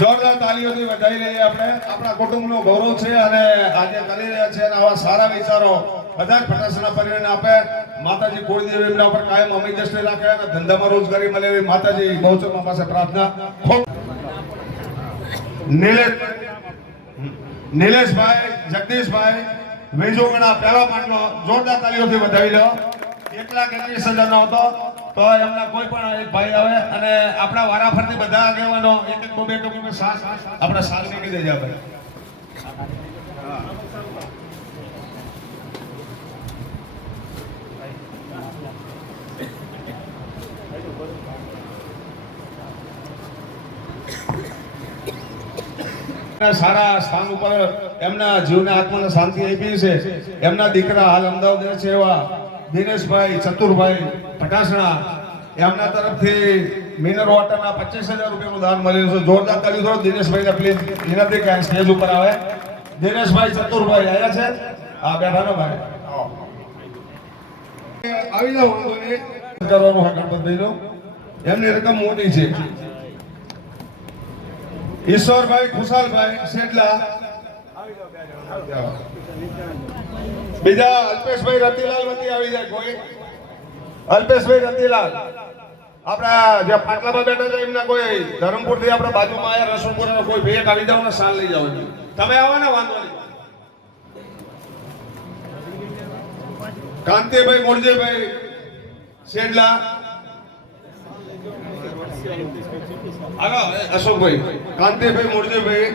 જોરદાર તાળીઓથી વધાવી લઈએ આપણે. આપણા કુટુંબનો ગૌરવ છે અને આજે કરી રહ્યા છે આવા સારા વિચારો બધા પટાસના પરિવારને આપે. માતાજી કુળદેવી એમના ઉપર કાયમ અમી દ્રષ્ટિ રાખે અને ધંધામાં રોજગારી મળે એવી માતાજી બહુચરમાં પાસે પ્રાર્થના. નિલેશભાઈ જગદીશભાઈ વેજોગણા પહેલા માટલો જોરદાર તાળીઓથી વધાવી લો. 1,31,000 નો હતો તો એમના કોઈ પણ એક ભાઈ આવે અને આપણા વારાફરતી બધા આગેવાનો એક એક બે ટોકીમાં સાસ આપણે સાસ નીકળી દેજે આપણે. સારા સ્થાન ઉપર એમના જીવને આત્માને શાંતિ આપી છે. એમના દીકરા હાલ અમદાવાદ છે એવા દિનેશભાઈ ચતુરભાઈ પટાસણા એમના તરફથી મિનરલ વોટરના 25,000 રૂપિયાનું દાન મળેલું છે. જોરદાર તાળી થોડો દિનેશભાઈને પ્લીઝ વિનંતી કે સ્ટેજ ઉપર આવે. દિનેશભાઈ ચતુરભાઈ આવ્યા છે? હા બેઠા ને ભાઈ આવી જાવ. વાંધો નહીં કરવાનું હા ગણપતભાઈનું. એમની રકમ મોટી છે. ઈશ્વરભાઈ ખુશાલભાઈ શેટલા બીજા અલ્પેશભાઈ રતિલાલ વતી આવી જાય કોઈ. અલ્પેશભાઈ રતિલાલ આપણા જે પાટલામાં બેઠા છે એમના કોઈ ધરમપુર થી આપણા બાજુમાં આયા રસુલપુર કોઈ ભેટ આવી જાવ ને સાલ લઈ જાવ. તમે આવો ને વાંધો નહીં. કાંતિભાઈ મોરજેભાઈ શેટલા અશોકભાઈ કાંતિભાઈ મોરજેભાઈ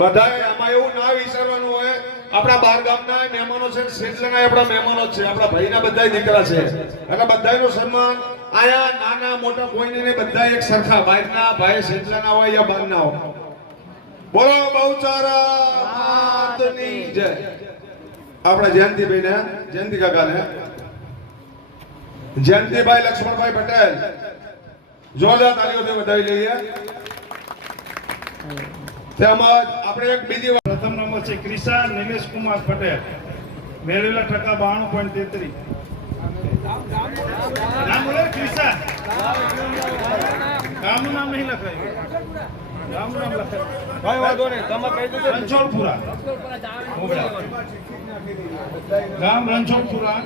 બધાએ આમાં એવું ના વિચારવાનું હોય. આપણા બાર ગામના મહેમાનો છે, શેઠલાના આપણા મહેમાનો છે, આપણા ભાઈના બધા દીકરા છે અને બધાનું સન્માન આયા નાના મોટા કોઈ નહીં, બધા એક સરખા. બાઈકના ભાઈ શેઠલાના હોય યા બારના હોય. બોલો બહુચારા માતની જય. આપણા જયંતિભાઈ ને જયંતિ કાકા ને જયંતિભાઈ લક્ષ્મણભાઈ પટેલ જોરદાર તાળીઓથી વધાવી લઈએ. તેમજ આપણે એક બીજી પ્રથમ નંબર છે ક્રિશા નિલેશ કુમાર પટેલ, મેળવેલા ટકા 92.33. નામ બોલે ક્રિશા. ગામનું નામ નહીં લખાયું. ગામનું નામ લખાયું ભાઈ વાંધો નહીં. તમે કહી દીધું રણછોડપુરા ગામ રણછોડપુરા.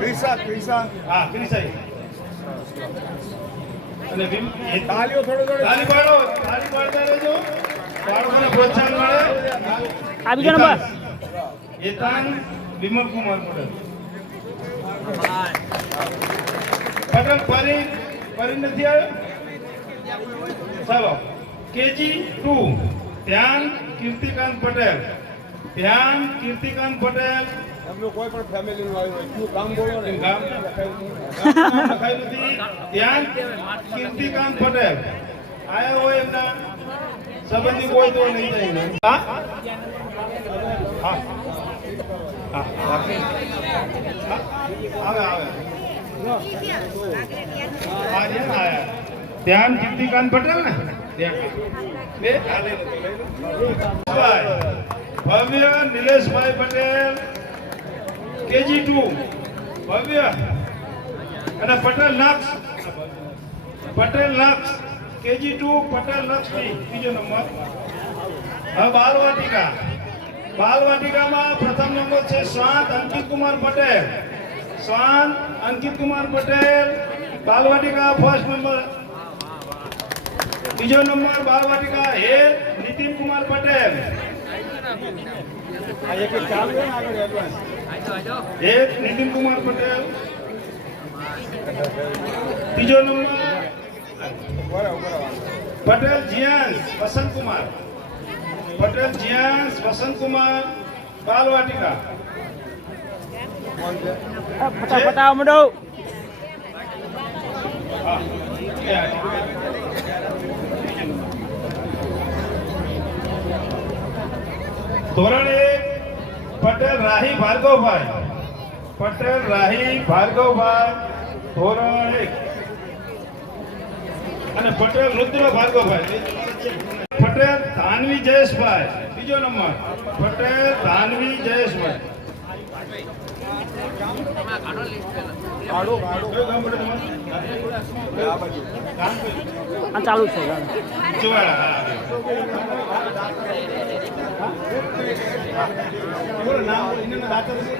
ક્રિશા હા ક્રિશા. અને તાલીઓ થોડો તાલી પાડો. તાલી પાડતા રહેજો. બાળકોને પ્રોત્સાહન મળે. આ બીજો નંબર એતાન વિમલ કુમાર પટેલ. પટેલ પરી નથી આવ્યો. ચાલો કેજી 2 ધ્યાન કીર્તિકાંત પટેલ. ધ્યાન કીર્તિકાંત પટેલ. એમનું કોઈ પણ ફેમિલી નું આવ્યું હોય શું કામ બોલો ને ગામ લખાયું નથી. ધ્યાન કીર્તિકાંત પટેલ આયા હોય એમના સંબંધી કોઈ તો નહીં જાય. હા હા આવે આવે ધ્યાન કીર્તિકાંત પટેલ ને ભવ્ય નિલેશભાઈ પટેલ કેજી 2 ભવ્ય અને પટેલ લક્ષ. પટેલ લક્ષ કેજી 2 પટેલ લક્ષ બીજો નંબર. હવે બાલવાટિકામાં પ્રથમ નંબર છે સ્વાંત અંકિત કુમાર પટેલ. સ્વાંત અંકિત કુમાર પટેલ બાલવાટિકા ફર્સ્ટ નંબર. બીજો નંબર બાલવાટિકા હે નીતિન કુમાર પટેલ. એક નીતિન કુમાર પટેલ. ત્રીજો નંબર પટેલ જીયાંશ વસંત કુમાર. પટેલ જીયાંશ વસંત કુમાર બાલવાટિકા. ફટાફટ મંડો. ધોરણ 1 પટેલ રાહી ભાર્ગવભાઈ. પટેલ રાહી ભાર્ગવભાઈ ધોરણ 1 અને પટેલ રુદ્ર ભાર્ગવભાઈ. પટેલ ધાનવી જયેશભાઈ બીજો નંબર. પટેલ ધાનવી જયેશભાઈ. આડો ગામ પડે તમારે આ ચાલુ છે ગામ. ચુવાડા બોલો નામ બોલો, એનું દાતા બોલો.